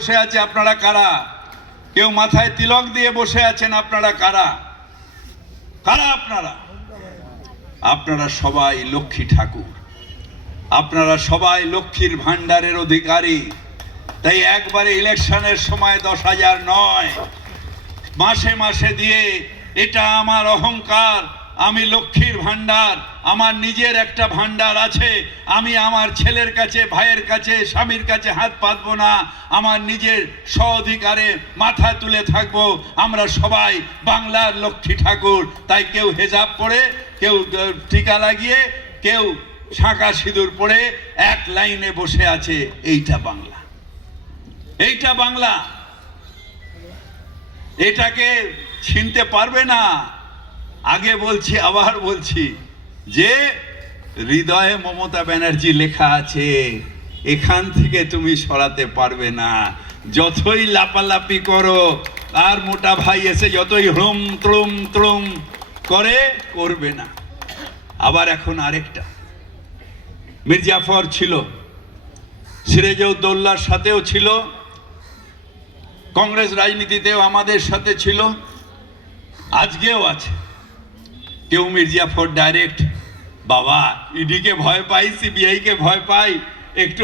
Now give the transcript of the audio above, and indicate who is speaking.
Speaker 1: বসে আছে আপনারা কারা? কেউ মাথায় তিলক দিয়ে বসে আছেন আপনারা কারা? কারা আপনারা? আপনারা সবাই লক্ষ্মী ঠাকুর। আপনারা সবাই লক্ষ্মীর ভাণ্ডারের অধিকারী। তাই একবারে ইলেকশনের সময় দশ হাজার নয়। মাসে মাসে দিয়ে এটা আমার অহংকার। আমি লক্ষ্মীর ভাণ্ডার, আমার নিজের একটা ভাণ্ডার আছে। আমি আমার ছেলের কাছে, ভাইয়ের কাছে, স্বামীর কাছে হাত পাতবো না। আমার নিজের স্ব অধিকারে মাথা তুলে থাকব। আমরা সবাই বাংলার লক্ষ্মী ঠাকুর। তাই কেউ হেজাব পরে, কেউ টিকা লাগিয়ে, কেউ শাঁকা সিঁদুর পরে এক লাইনে বসে আছে, এইটা বাংলা। এইটা বাংলা। এটাকে ছিনতে পারবে না। আগে বলছি, আবার বলছি, যে হৃদয়ে মমতা ব্যানার্জি লেখা আছে, এখান থেকে তুমি সরাতে পারবে না। যতই লাপালাপি করো, আর মোটা ভাই এসে যতই হ্রুম ত্রুম ত্রুম করে, করবে না। আবার এখন আরেকটা। মির্জাফর ছিল সিরাজউদ্দৌল্লার সাথেও ছিল, কংগ্রেস রাজনীতিতেও আমাদের সাথে ছিল, আজকেও আছে। কেউ মির্জাফর ডাইরেক্ট। বাবা ইডিকে ভয় পাই সিবিআইকে ভয় পাই একটু